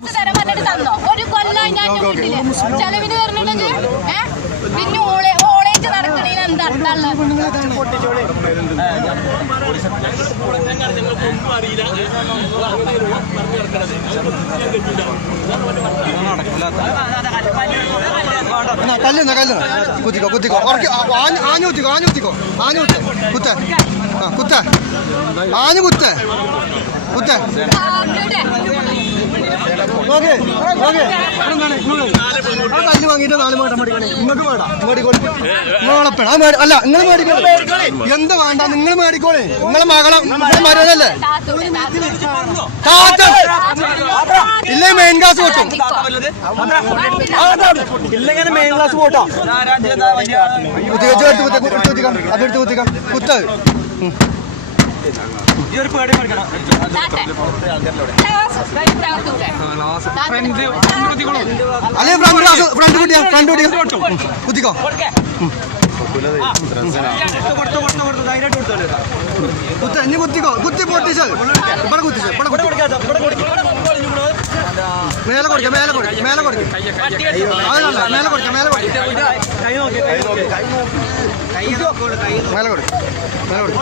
തന്നോ ഒരു കൊല്ലം ഞാൻ വീട്ടില് ചെലവിന് വരുന്നുണ്ടെങ്കിൽ പിന്നെ ഓളേറ്റ് നടക്കണേന് എന്താ അർത്ഥമുള്ളത്? കല്ലുന്ന കുത്തിക്കോ കുത്തിക്കോ ആഞ്ഞു കുത്തിക്കോ ആഞ്ഞു കുത്തിക്കോ ആഞ്ഞു കുത്ത് കുത്ത് ആ കുത്ത ആഞ്ഞു കുത്ത് കുത്ത് നോക്കേ നോക്കേ കല്ല് വാങ്ങിയിട്ട് 4 മാട്ടം മേടിക്കണേ ഇങ്ങോട്ട് വേണ്ട മേടിക്കോളി നിങ്ങളെ അല്ല നിങ്ങൾ മേടിക്കോളെ എന്താ വേണ്ട നിങ്ങൾ മേടിക്കോളെ നിങ്ങളെ മകളെ മരുവനല്ലേ ഇല്ലേ മെയിൻ ക്ലാസ് കിട്ടും ഇല്ലെങ്ങനെ മെയിൻ ക്ലാസ് പോട്ടോ അതെടുത്ത് കുത്തിക്കാം കുത്ത് അല്ലെ ഫ്രണ്ട് കുട്ടിയാ ഫ്രണ്ട് കുട്ടിയാ കുത്തിക്കോ കുത്ത ഇനി കുത്തിക്കോ കുത്തി പൊട്ടിച്ച് ഇവിടെ കുത്തിച്ച് മേലെ കൊടുക്ക മേലെ കൊടുക്ക മേലെ കൊടുക്ക അതല്ല മേലെ കൊടുക്ക മേലെ കൊടുക്ക മേലെ കൊടുക്ക മേലെ കൊടുക്ക